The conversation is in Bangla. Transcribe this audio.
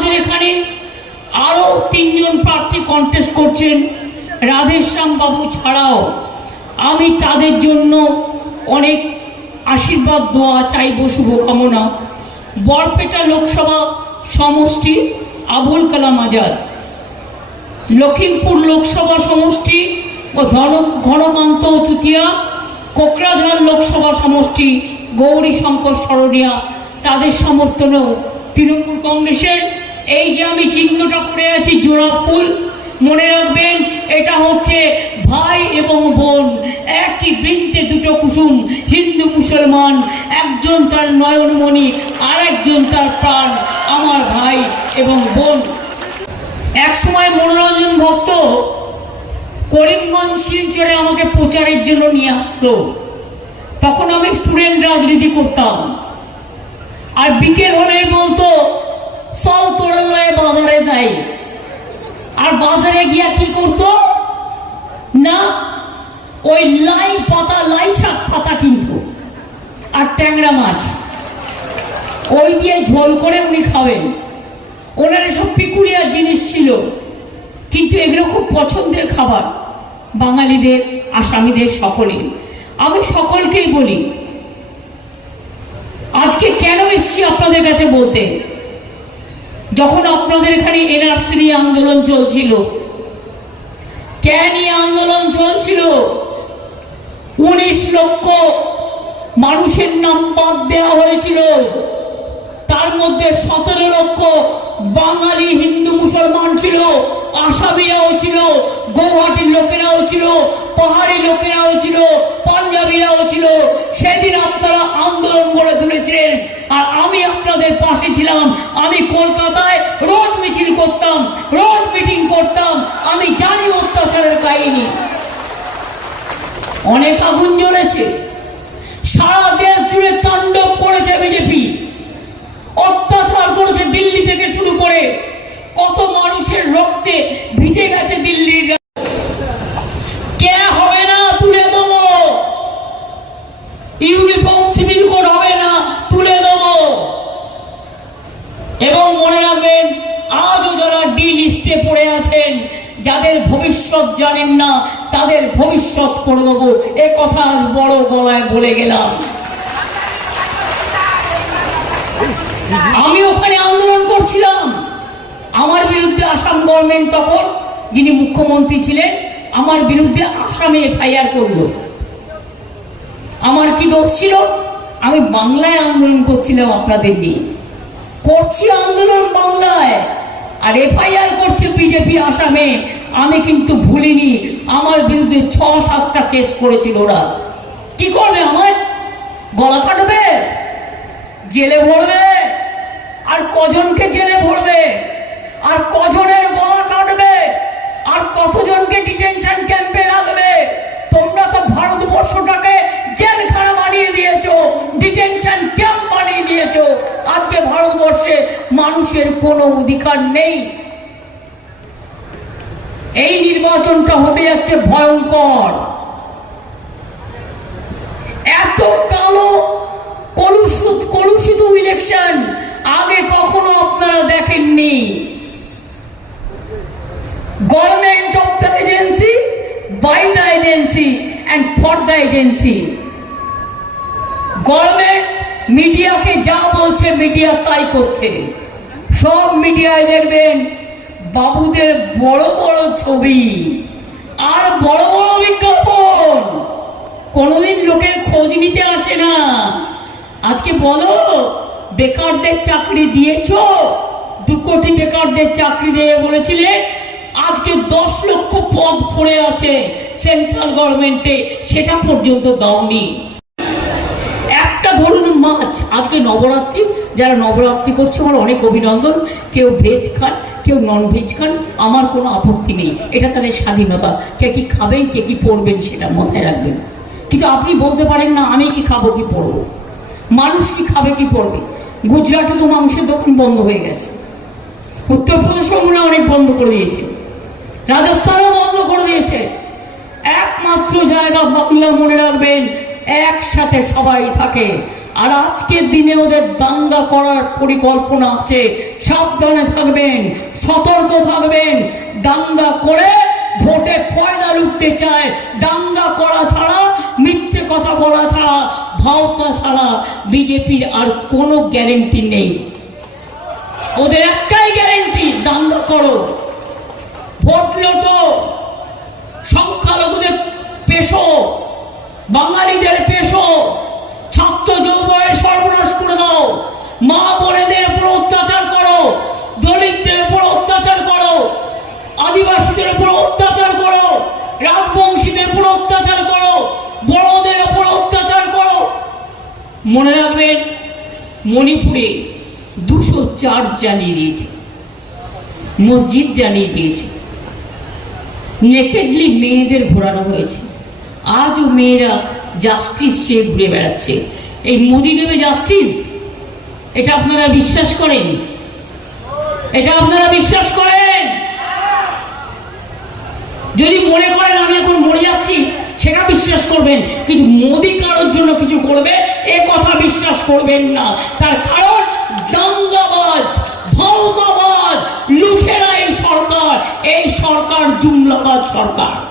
আমাদের এখানে আরও তিনজন প্রার্থী কন্টেস্ট করছেন। রাধেশ্যাম বাবু ছাড়াও আমি তাদের জন্য অনেক আশীর্বাদ, দোয়া চাইব, শুভকামনা। বরপেটা লোকসভা সমষ্টি আবুল কালাম আজাদ। লখিমপুর লোকসভা সমষ্টি ও ঘন, ঘনকান্ত চুতিয়া, কোকরাঝার লোকসভা সমষ্টি গৌরী শঙ্কর সরণিয়া, তাদের সমর্থনেও তৃণমূল কংগ্রেসের এই যে আমি চিহ্নটা করে আছি, জোড়া ফুল, মনে রাখবেন, এটা হচ্ছে ভাই এবং বোন। একই বৃন্তে দুটো কুসুম, হিন্দু মুসলমান, একজন তার নয়নমণি আর একজন তার প্রাণ, আমার ভাই এবং বোন। এক সময় মনোরঞ্জন ভক্ত করিমগঞ্জ শিলচরে আমাকে প্রচারের জন্য নিয়ে আসতো। তখন আমি স্টুডেন্ট রাজনীতি করতাম। আর বিকেল হলেই বলতো চল তোরা লয়ে বাজারে যাই। আর বাজারে গিয়া কি করতো? না, ওই লাই পাতা, লাই শাক পাতা কিন্তু আর ট্যাংরা মাছ। ওই দিয়ে ঝোল করে উনি খাবেন। ওনার সব পিকুলিয়ার জিনিস ছিল। কিন্তু এগুলো খুব পছন্দের খাবার। বাঙালিদের, আসামিদের সকলের। আমি সকলকেই বলি, আজকে কেন এসছি আপনাদের কাছে বলতে? যখন আপনাদের এখানে এনআরসি নিয়ে আন্দোলন চলছিল কেন নিয়ে আন্দোলন চলছিল? উনিশ লক্ষ মানুষের নাম বাদ দেওয়া হয়েছিল। তার মধ্যে সতেরো লক্ষ বাঙালি, হিন্দু, মুসলমান ছিল, আসামিরাও ছিল, গৌহাটির লোকেরাও ছিল, পাহাড়ি লোকেরাও ছিল, পাঞ্জাবিরাও ছিল। সেদিন আপনারা আন্দোলন গড়ে তুলেছিলেন। আর আপনাদের পাশে ছিলাম। আমি কলকাতায় রোজ মিছিল করতাম রোজ মিটিং করতাম। আমি জানি অত্যাচারের কাহিনী। অনেক আগুন জ্বলেছে। সারা দেশ জুড়ে তাণ্ডব করেছে বিজেপি। অত্যাচার করেছে দিল্লি থেকে শুরু করে। কত মানুষের রক্তে ভিজে গেছে দিল্লির কে হবে না তুলে দেবো ইউনিফর্ম সিভিল কোড হবে না তুলে দেবো এবং মনে রাখবেন আজও যারা লিস্টে পড়ে আছেন, যাদের ভবিষ্যৎ জানেন না, তাদের ভবিষ্যৎ করে দেবো। এ কথা বড় গলায় বলে গেলাম। আমি ওখানে আন্দোলন করছিলাম। আমার বিরুদ্ধে আসাম গভর্নমেন্ট তখন, যিনি মুখ্যমন্ত্রী ছিলেন, আমার বিরুদ্ধে আসামে এফআইআর করল। আমার কি দোষ ছিল? আমি বাংলায় আন্দোলন করছিলাম আপনাদের নিয়ে। করছি আন্দোলন বাংলায়। আর এফআইআর করছে বিজেপি আসামে। আমি কিন্তু ভুলিনি, আমার বিরুদ্ধে ছ সাতটা কেস করেছিল ওরা। কি করবে আমার গলা কাটবে জেলে ভরবে? আর কজনকে জেলে ভরবে? আর কজনের গলা কাটবে? আর কতজনকে ডিটেনশন ক্যাম্পে রাখবে? তোমরা তো ভারতবর্ষটাকে জেলখানা বানিয়ে দিয়েছ ডিটেনশন ক্যাম্প বানিয়ে দিয়েছ। আজকে ভারতবর্ষে মানুষের কোনো অধিকার নেই। এই নির্বাচনটা হতে যাচ্ছে ভয়ঙ্কর। এত কালো, কলুষিত কলুষিত ইলেকশন আগে কখনো আপনারা দেখেননি। Government of the agency by the agency and for the agency government মিডিয়াকে যা বলছে মিডিয়া তাই করছে। সব মিডিয়ায় দেখবেন বাবুদের বড় বড় ছবি আর বড় বড় বিজ্ঞাপন। কোনোদিন লোকের খোঁজ নিতে আসে না। আজকে বলো, বেকারদের চাকরি দিয়েছ? দু কোটি বেকারদের চাকরি দিয়ে বলেছিলে। আজকে দশ লক্ষ পদ পড়ে আছে সেন্ট্রাল গভর্নমেন্টে, সেটা পর্যন্ত দাওনি। একটা ধরুন মাছ, আজকে নবরাত্রি যারা নবরাত্রি করছে, আমার অনেক অভিনন্দন। কেউ ভেজ খান, কেউ নন ভেজ খান, আমার কোনো আপত্তি নেই। এটা তাদের স্বাধীনতা। কে কি খাবেন, কে কি পড়বেন সেটা মাথায় রাখবেন। কিন্তু আপনি বলতে পারেন না, আমি কি খাব, কি পড়ব মানুষ কি খাবে, কি পড়বে গুজরাটে তো মাংসের দোকান বন্ধ হয়ে গেছে। উত্তরপ্রদেশও মনে হয় অনেক বন্ধ করে দিয়েছে। রাজস্থানও বন্ধ করে দিয়েছে। একমাত্র জায়গা বাংলা মনে রাখবেন, একসাথে সবাই থাকে। আর আজকের দিনে ওদের দাঙ্গা করার পরিকল্পনা আছে। সাবধানে থাকবেন, সতর্ক থাকবেন। দাঙ্গা করে ভোটে ফয়দা লুটতে চায়। দাঙ্গা করা ছাড়া, মিথ্যে কথা বলা ছাড়া, ভাওতা ছাড়া বিজেপির আর কোনো গ্যারেন্টি নেই। ওদের একটাই গ্যারেন্টি, দাঙ্গা করো। ভোট লোটো, সংখ্যালঘুদের পেশো, বাঙালিদের পেশো, ছাত্র সর্বনাশ করে। মা বোনেদের উপর অত্যাচার করো। দলিতদের উপর অত্যাচার করো। আদিবাসীদের উপর অত্যাচার করো। রাজবংশীদের উপর অত্যাচার করো। বড়দের উপর অত্যাচার করো। মনে রাখবেন, মণিপুরে দুশো চার জ্বালিয়ে দিয়েছে। মসজিদ জ্বালিয়ে দিয়েছে। নেকেডলি মেয়েদের ঘোরানো হয়েছে। আজও মেয়েরা জাস্টিস চেয়ে ঘুরে বেড়াচ্ছে। এই মোদি দেবে জাস্টিস এটা আপনারা বিশ্বাস করেন? এটা আপনারা বিশ্বাস করেন? যদি মনে করেন আমি এখন মরে যাচ্ছি, সেটা বিশ্বাস করবেন। কিন্তু মোদি কারোর জন্য কিছু করবে, এ কথা বিশ্বাস করবেন না। তার কারণ দাঙ্গাবাজ ভৌতবাজ লুঠেরা এই সরকার এই সরকার, জুমলাবাজ সরকার।